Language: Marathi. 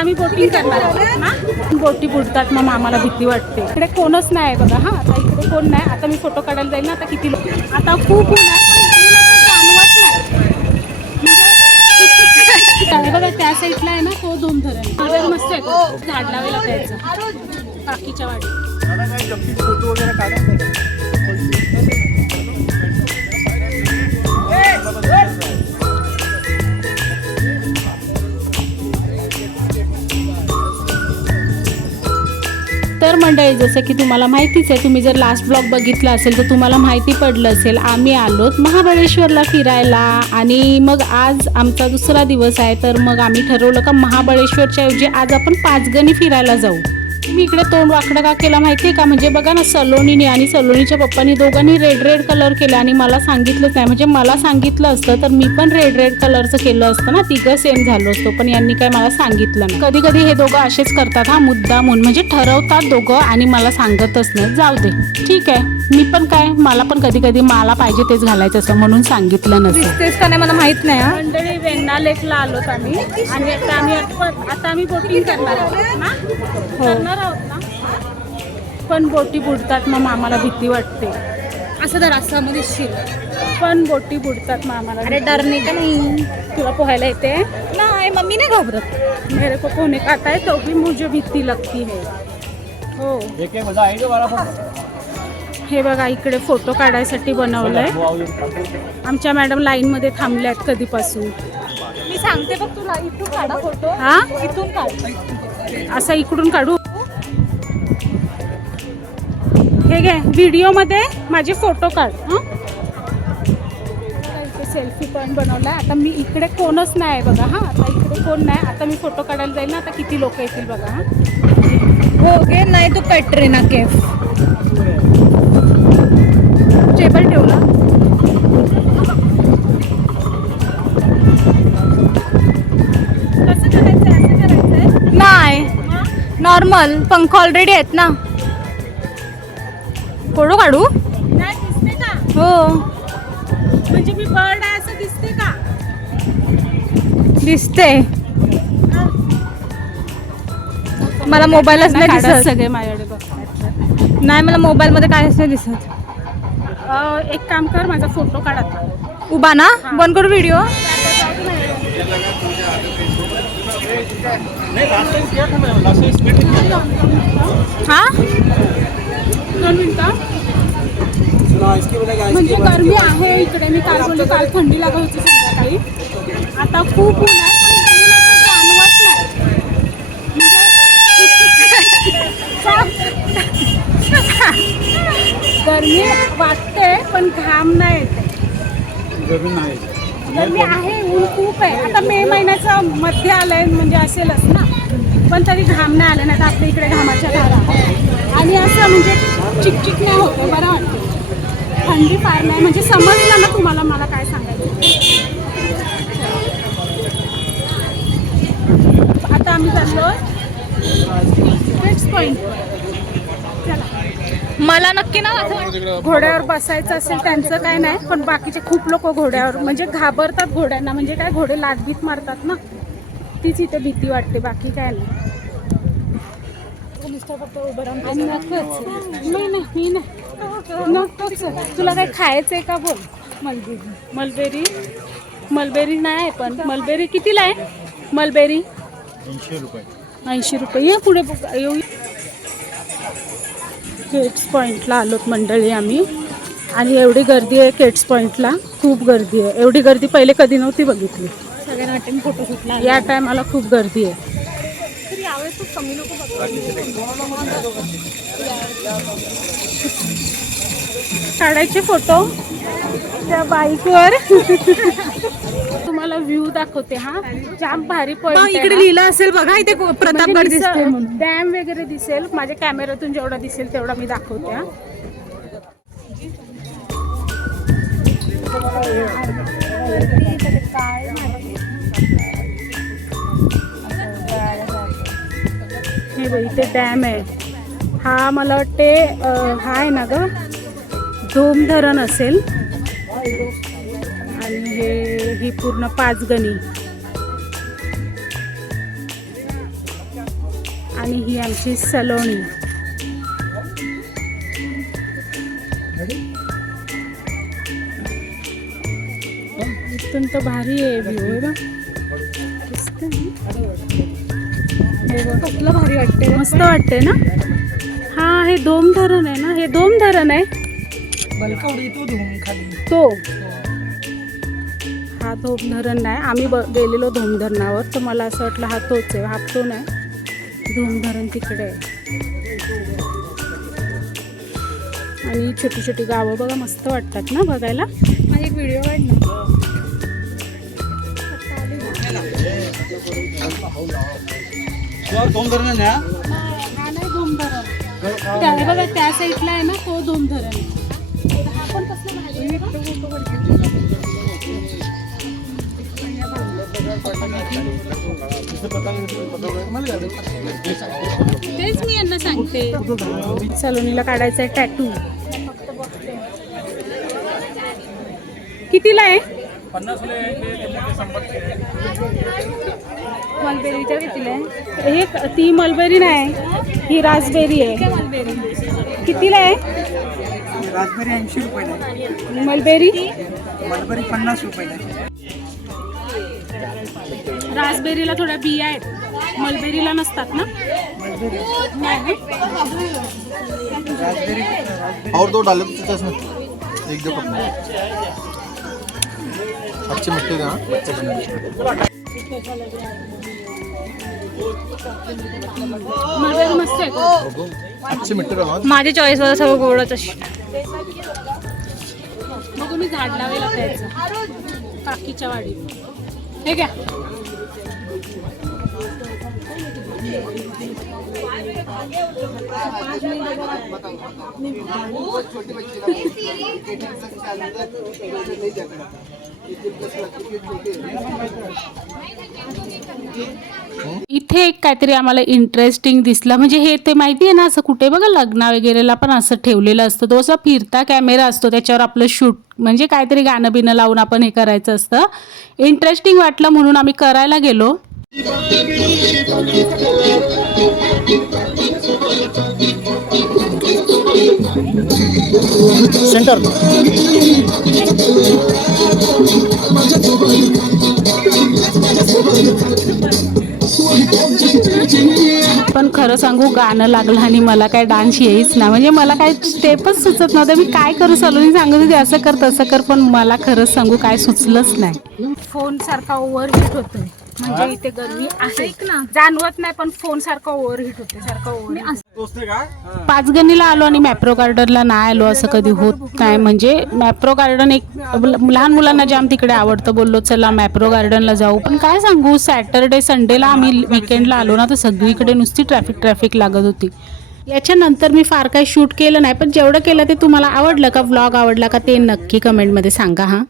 आम्ही बोटिंग करणार आहोत ना. बोटी बुडतात मग आम्हाला भीती वाटते. इकडे कोणच नाही बघा. हा आता इकडे कोण नाही. आता मी फोटो काढायला जाईल ना. आता किती लोक आता खूप ऊन आहे पण जाणवत नाही बघा. त्या साईडला आहे ना तो दोन धरण मस्त आहे. झाड लावायला जायचं काकीच्या वाडी. फोटो वगैरे काढायचा. तर मंडळी जसं की तुम्हाला माहितीच आहे, तुम्ही जर लास्ट ब्लॉग बघितला असेल तर तुम्हाला माहिती पडलं असेल, आम्ही आलोत महाबळेश्वरला फिरायला. आणि मग आज आमचा दुसरा दिवस आहे. तर मग आम्ही ठरवलं का महाबळेश्वरच्या ऐवजी आज आपण पाचगणी फिरायला जाऊ. मी इकडे तोंड वाकडं का केला माहिती आहे का, म्हणजे बघा ना सलोनीने आणि सलोनीच्या पप्पानी दोघांनी रेड रेड कलर केला आणि मला सांगितलंच नाही. म्हणजे मला सांगितलं असतं तर मी पण रेड रेड कलरचं केलं असतं ना, तिघं सेम झालो असतो. पण यांनी काय मला सांगितलं नाही. कधी कधी हे दोघं असेच करतात हा, मुद्दाम म्हणून म्हणजे ठरवतात दोघं आणि मला सांगतच नाही. जाऊ दे ठीक आहे, मी पण काय मला पण कधी कधी मला पाहिजे तेच घालायचं असं म्हणून सांगितलं नसतं. तेच का नाही मला माहित नाही. मंडळी वेण्णा लेकला आलोत आम्ही आणि आता आम्ही बोटिंग करणार आहोत ना. करणार आहोत ना. पण बोटी बुडतात मग आम्हाला भीती वाटते. असं तर रस्त्यामध्ये शिर पण बोटी बुडतात मग आम्हाला. अरे डर नाही का नाही. तुला पोहायला येते नाही मम्मी नाही घाबरत. मेरे को पोहने का आता है तो भी मुझे भीती लगती है. हो हे बघा इकडे फोटो काढायसाठी बनवलंय. आमच्या मॅडम लाईन मध्ये थांबल्या आहेत कधीपासून. मी सांगते बघ तुला, इथून काढा फोटो. हा इथून काढ. असं इकडून काढू. हे घे व्हिडिओ मध्ये माझे फोटो काढ. इथे सेल्फी पॉईंट बनवलाय. आता मी इकडे कोणच नाही आहे बघा. हा आता इकडे कोण नाही. आता मी फोटो काढायला जाईल ना. आता किती लोक येतील बघा. हा हो गे नाही तो कॅटरीना कैफ. टेबल ठेवला. कसं करायचं असं करायचंय नाही नॉर्मल पंख ऑलरेडी आहेत ना. फोटो काढू. नाही दिसते का. हो म्हणजे मी बर्ड आहे असं दिसते का. दिसते. मला मोबाईलच नाही दिसत. सगळे माझ्याकडे बघ. नाही मला मोबाईल मध्ये काहीच नाही दिसत. एक काम कर माझा फोटो काढ आता. उभा ना बंद करू व्हिडिओ. हा 2 मिनिटं. म्हणजे गरमी आहे इकडे. मी काल बोलले काल थंडी लागत होती संध्याकाळी. आता खूप ऊन आहे पण जाणवत नाही. गरमी वाटते पण घाम नाही येते. गरमी आहे ऊन खूप आहे. आता मे महिन्याचं मध्ये आलंय म्हणजे असेलच ना. पण तरी घाम नाही आले नाही तर आपल्या इकडे घामाच्या धारा. आणि असं म्हणजे चिकचिक नाही होतं. बरं वाटतं. थंडी फार नाही. म्हणजे समजलं ना तुम्हाला मला काय सांगायचं. आता आम्ही चाललो फिक्स पॉईंट. चला. मला नक्की ना असं घोड्यावर बसायचं असेल त्यांचं काय नाही. पण बाकीचे खूप लोक घोड्यावर म्हणजे घाबरतात घोड्यांना. म्हणजे काय घोडे लाटबीत मारतात ना. तीच इथे भीती वाटते. बाकी काय नाही. मी नकोच. तुला काय खायचंय का बोल. मलबेरी मलबेरी नाही पण मलबेरी कितीला आहे. मलबेरी 80 रुपये. ये पुढे येऊ. केट्स पॉईंटला आलोत मंडळी आम्ही. आणि एवढी गर्दी आहे केट्स पॉईंटला. खूप गर्दी आहे. एवढी गर्दी पहिले कधी नव्हती बघितली. सगळ्यांना वाटतं फोटोशूटला या टायमाला खूप गर्दी आहे. यावेळेस खूप कमी लोक काढायचे फोटो त्या बाईकवर. तुम्हाला व्ह्यू दाखवते. हा जाम भारी पॉईंट. इकडे लिहिलं असेल बघा इथे प्रतापगड दिसते म्हणून. डॅम वगैरे दिसेल. माझ्या कॅमेऱ्यातून जेवढा दिसेल तेवढा मी दाखवते. हा हे बघ इथे डॅम आहे. हा मला वाटते हा आहे ना ग धोम धरण असेल. आणि ही पूर्ण पाचगणी. आणि ही आमची सलोनी. इथून तर भारी आहे व्ह्यू आहे बा. हे बघ कसलं भारी वाटते, मस्त वाटते ना. हा हे दोम धरण आहे ना, हे दोम धरण आहे तो. हा धोम धरण नाही, आम्ही गेलेलो धोम धरणावर तर मला असं वाटलं हा तोच आहे. हा तो नाही, धोम धरण तिकडे आहे. आणि छोटी छोटी गावं बघा मस्त वाटतात ना बघायला. माझी एक व्हिडिओ काढ ना. दोन धरण ना. हा नाही धोम धरण, त्या बघा त्या साईडला आहे ना तो धोम धरण आहे. हा पण कसलं भारी आहे बघा. तेच मी यांना सांगते. सलोनीला काढायचा आहे टॅटू. कितीला आहे? 50 मलबेरीच्या कितीला आहे? हे ती मलबेरी नाही, ही रासबेरी आहे. मलबेरी कितीला आहे रासबेरी 80 रुपयाला आहे. मलबेरी? मलबेरी 50 रुपयाला आहे. रासबेरीला थोड्या बिया आहेत, मलबेरीला नसतात ना. नाही. और 2 डाले तो इसमें एक दो कप अच्छी मिट्टी का मलबेरी मस्त आहे का? अच्छी मिट्टी का माझ्या चॉईस वर सगळं गोडच अशी. मग तुम्ही झाड लावायला त्याचं काकीच्या वाडीत. हे घ्या. इथे एक काहीतरी आम्हाला इंटरेस्टिंग दिसला. म्हणजे हे ते माहिती आहे ना, असं कुठे बघा लग्न वगैरेला पण असं ठेवलेलं असतं. तो असा फिरता कॅमेरा असतो, त्याच्यावर आपलं शूट म्हणजे काहीतरी गाणं बिणं लावून आपण हे करायचं असतं. इंटरेस्टिंग वाटलं म्हणून आम्ही करायला गेलो. सेंटर पण खरं सांगू गाणं लागलं आणि मला काय डान्स येईच ना. म्हणजे मला काय स्टेपच सुचत नव्हतं. मी काय करू, सलोनी सांगत होती असं कर तसं कर, पण मला खरंच सांगू काय सुचलंच नाही. फोन सारखा ओव्हरहीट होतोय. म्हणजे इथे गरमी आहे ना, जाणवत नाही पण फोन सारखा ओव्हरहीट होते, सारखा ओव्हर. पाचगणीला आलो आणि मॅप्रो गार्डनला नाही आलो असं कधी होत नाही. म्हणजे मॅप्रो गार्डन एक लहान मुलांना जाम तिकडे आवडतं. बोललो चला मॅप्रो गार्डनला जाऊ, पण काय सांगू सॅटर्डे संडेला आम्ही विकेंडला आलो ना तर सगळीकडे नुसती ट्रॅफिक लागत होती. याच्यानंतर मी फार काही शूट केलं नाही, पण जेवढं केलं ते तुम्हाला आवडलं का, व्लॉग आवडला का ते नक्की कमेंटमध्ये सांगा. हां.